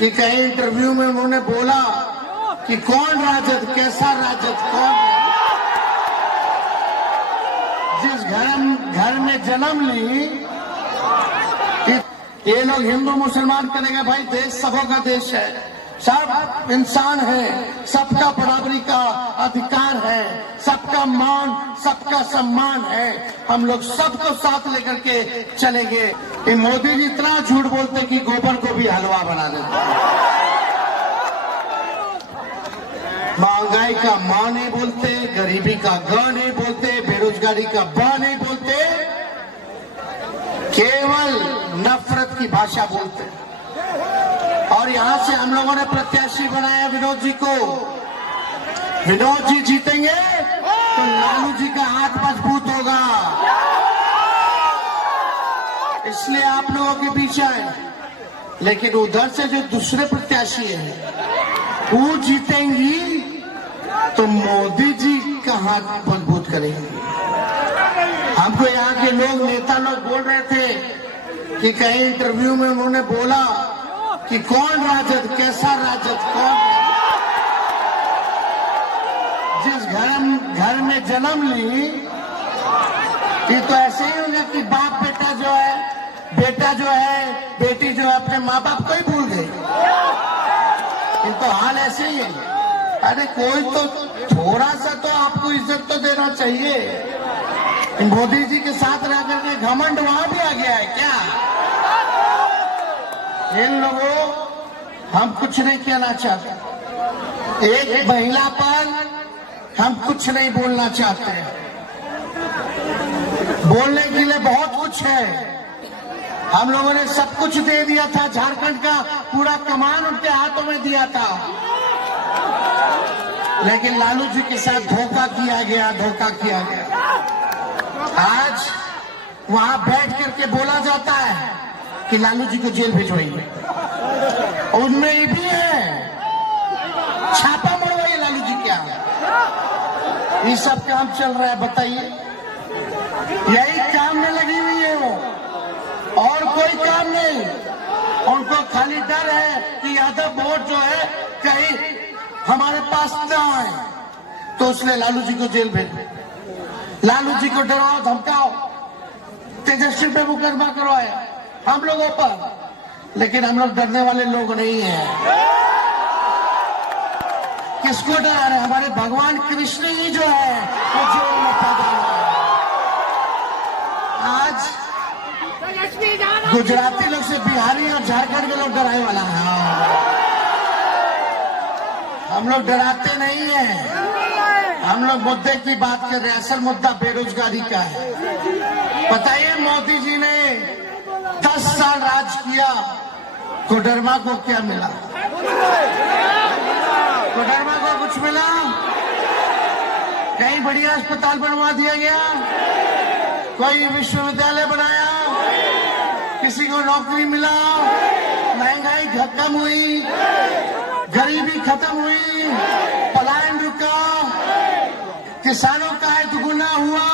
कि कहीं इंटरव्यू में उन्होंने बोला कि कौन राजद, कैसा राजद, कौन जिस घर में जन्म ली, ये लोग हिंदू मुसलमान करेंगे। भाई देश सबों का देश है, सब इंसान है, सबका बराबरी का अधिकार है, सबका मान, सबका सम्मान है। हम लोग सबको साथ लेकर के चलेंगे। ये मोदी जी इतना झूठ बोलते कि गोबर को भी हलवा बना देते। महंगाई का मां नहीं बोलते, गरीबी का ग नहीं बोलते, बेरोजगारी का ब नहीं बोलते, केवल नफरत की भाषा बोलते। और यहां से हम लोगों ने प्रत्याशी बनाया विनोद जी को। विनोद जी जीतेंगे तो लालू जी का हाथ मजबूत होगा, इसलिए आप लोगों के बीच आए। लेकिन उधर से जो दूसरे प्रत्याशी हैं वो जीतेंगी तो मोदी जी का हाथ मजबूत करेंगे। हमको यहाँ के लोग, नेता लोग बोल रहे थे कि कहीं इंटरव्यू में उन्होंने बोला कि कौन राजद, कैसा राजद, कौन जिस घर में जन्म ली, ये तो ऐसे ही होगा कि बाप बेटा जो है, बेटा जो है, बेटी जो है अपने माँ बाप को ही भूल गए। ये तो हाल ऐसे ही है। अरे कोई तो थोड़ा सा तो आपको इज्जत तो देना चाहिए। मोदी जी के साथ रह करके घमंड वहां भी आ गया है क्या? इन लोगों हम कुछ नहीं कहना चाहते, एक महिला पर हम कुछ नहीं बोलना चाहते। बोलने के लिए बहुत कुछ है, हम लोगों ने सब कुछ दे दिया था, झारखंड का पूरा कमान उनके हाथों में दिया था, लेकिन लालू जी के साथ धोखा किया गया, धोखा किया गया। आज वहां बैठ करके बोला जाता है कि लालू जी को जेल भिजवाइए, उनमें ये भी है छापा मरवाइए लालू जी क्या, ये सब काम चल रहा है। बताइए, यही काम में लगी हुई है वो, और कोई काम नहीं। उनको खाली डर है कि यादव वोट जो है कहीं हमारे पास न आए, तो उसने लालू जी को जेल भेज, लालू जी को डराओ धमकाओ, तेजस्वी पे मुकदमा करवाया हम लोगों पर। लेकिन हम लोग डरने वाले लोग नहीं हैं। किसको डरा रहे? हमारे भगवान कृष्ण ही जो है वो जेल में पैदा हुआ। आज गुजराती लोग से बिहारी और झारखंड के लोग डराने वाला है। हम लोग डराते नहीं हैं, हम लोग मुद्दे की बात कर रहे हैं। असल मुद्दा बेरोजगारी का है। बताइए, मोदी जी ने 10 साल राज किया, कोडरमा को क्या मिला? कोडरमा को कुछ मिला? कहीं बढ़िया अस्पताल बनवा दिया गया? कोई विश्वविद्यालय बनाया? किसी को नौकरी मिला? महंगाई खत्म हुई, गरीबी खत्म हुई, पलायन रुका, किसानों का आय दुगुना हुआ।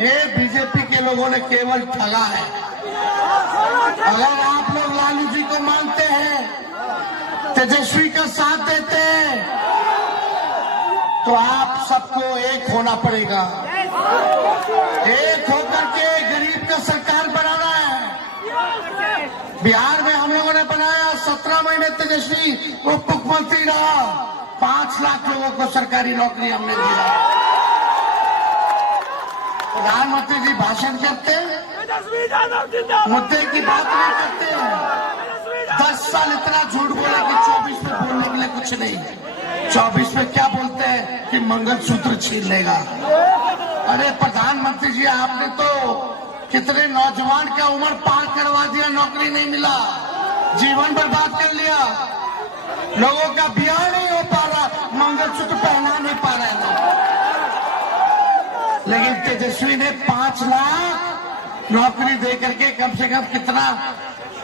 ये बीजेपी के लोगों ने केवल ठगा है। अगर आप लोग लालू जी को मानते हैं, तेजस्वी का साथ देते हैं, तो आप सबको एक होना पड़ेगा। एक होकर के गरीब का सरकार बनाना है। बिहार में हम लोगों ने बनाया, 17 महीने तेजस्वी उप मुख्यमंत्री रहा, 5 लाख लोगों को सरकारी नौकरी हमने दिया। प्रधानमंत्री जी भाषण करते हैं, मुद्दे की बात नहीं करते हैं। 10 साल इतना झूठ बोले कि 24 में बोलने के लिए कुछ नहीं। 24 में क्या बोलते हैं कि मंगलसूत्र छीन लेगा। अरे प्रधानमंत्री जी, आपने तो कितने नौजवान का उम्र पार करवा दिया, नौकरी नहीं मिला, जीवन बर्बाद कर लिया, लोगों का ब्याह नहीं हो पा रहा, मंगलसूत्र पहना नहीं पा रहे लोग। लेकिन तेजस्वी ने 5 लाख नौकरी दे करके कम से कम कितना,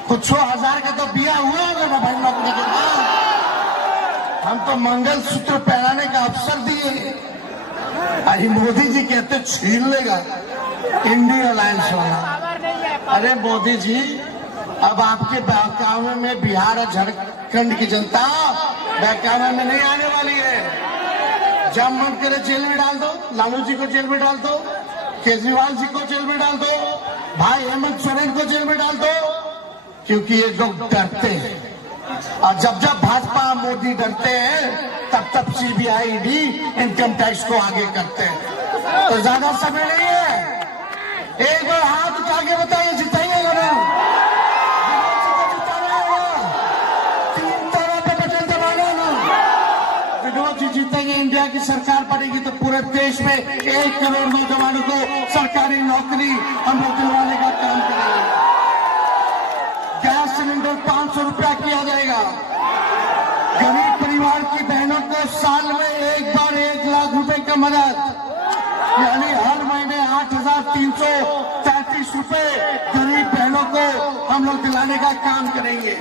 कुछ 1,000 का तो ब्याह हुआ होगा ना भाई नौकरी के बाद। हम तो मंगलसूत्र पहनाने का अवसर दिए। अरे मोदी जी कहते छीन लेगा इंडियन अलायंस वाला। अरे मोदी जी, अब आपके बहकावे में बिहार और झारखंड की जनता बहकावे में नहीं आने वाली है। जब मन करे जेल में डाल दो, लालू जी को जेल में डाल दो, केजरीवाल जी को जेल में डाल दो, भाई हेमंत सोरेन को जेल में डाल दो, क्योंकि ये लोग डरते हैं। और जब जब भाजपा मोदी डरते हैं तब तब सीबीआई ईडी इनकम टैक्स को आगे करते हैं। तो ज्यादा समय नहीं है, एक बार हाथ उठा के बताइए जिताइएगा ना? जिताना होगा, 3 तरह पे बटन दबाना ना। विनोद जी जीतेंगे, इंडिया की सरकार बनेगी तो पूरे देश में 1 करोड़ नौजवानों को सरकारी नौकरी हम लोग दिलवाने का काम करेंगे। गैस सिलेंडर 500 रुपया किया जाएगा। गरीब परिवार की बहनों को साल में एक बार 1 लाख रुपए का मदद, यानी हर महीने 8,333 रुपए गरीब बहनों को हम लोग दिलाने का काम करेंगे। तो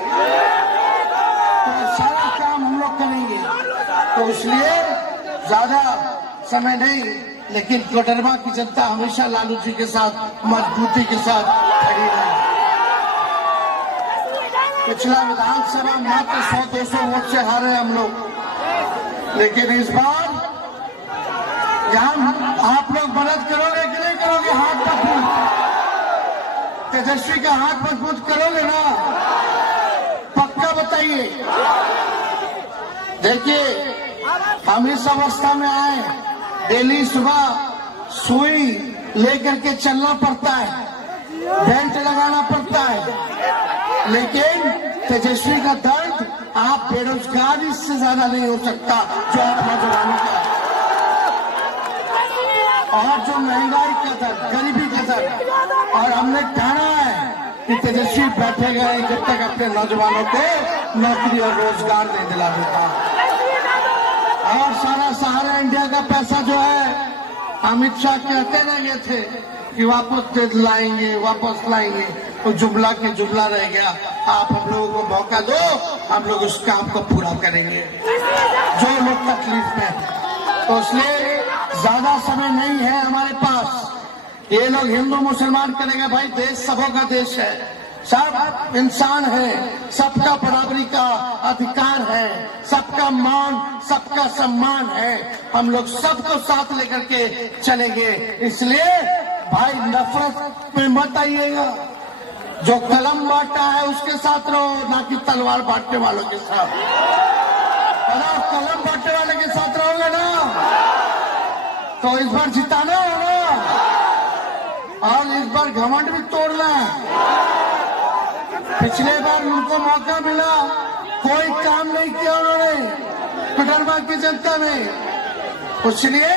सारा काम हम लोग करेंगे। तो इसलिए ज्यादा समय नहीं, लेकिन कोडरमा की जनता हमेशा लालू जी के साथ मजबूती के साथ खड़ी रही। पिछला विधानसभा मात्र 100-200 वोट से हारे हम लोग, लेकिन इस बार यहाँ आप लोग मदद करोगे कि नहीं करोगे? हाथ मजबूत, तेजस्वी का हाथ मजबूत करोगे ना? पक्का बताइए। देखिए, हम इस अवस्था में आए, डेली सुबह सुई लेकर के चलना पड़ता है, बेल्ट लगाना पड़ता है, लेकिन तेजस्वी का दर्द आप बेरोजगारी से ज्यादा नहीं हो सकता जो आप नौजवानों का, और जो महंगाई का दर्द, गरीबी का दर्द। और हमने ठाना है कि तेजस्वी बैठे गए जब तक अपने नौजवानों को नौकरी और रोजगार नहीं दिला देता। और सारा सहारा इंडिया का पैसा जो है, अमित शाह कहते रह थे कि वापस लाएंगे, वापस लाएंगे, तो जुमला के जुमला रह गया। आप हम लोगों को मौका दो, हम लोग उस काम को पूरा करेंगे जो लोग तकलीफ में। तो इसलिए ज्यादा समय नहीं है हमारे पास। ये लोग हिंदू मुसलमान करेंगे, भाई देश सबों का देश है, सब इंसान है, सबका बराबरी का अधिकार है, सबका मान, सबका सम्मान है। हम लोग सबको साथ लेकर के चलेंगे। इसलिए भाई नफरत में मत आइएगा। जो कलम बांटा है उसके साथ रहो, ना कि तलवार बांटने वालों के साथ। और आप कलम बांटने वाले के साथ रहोगे ना तो इस बार जिताना है ना, और इस बार घमंड भी तोड़ना है। पिछले बार उनको मौका मिला, कोई काम नहीं किया उन्होंने, कोडरमा की जनता ने। इसलिए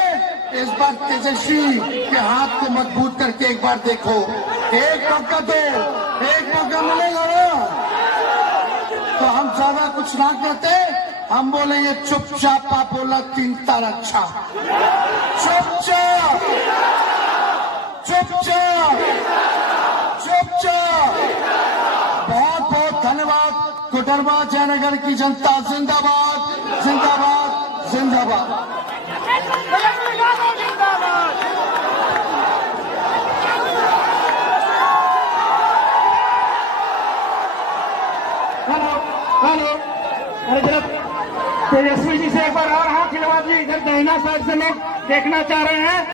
इस बार तेजस्वी के हाथ को मजबूत करके एक बार देखो, एक मौका दो, एक मौका मिलेगा ना। तो हम ज्यादा कुछ ना कहते, हम बोलेंगे चुपचाप। आप बोला 3 तार अच्छा, चुपचाप चुपचाप चुपचाप। बहुत बहुत धन्यवाद। कोडरमा जयनगर की जनता जिंदाबाद जिंदाबाद जिंदाबाद। हेलो, अरे जरा तेजस्वी जी से एक बार और हाथ खिलवा दीजिए। इधर दाहिना साइड से लोग देखना चाह रहे हैं।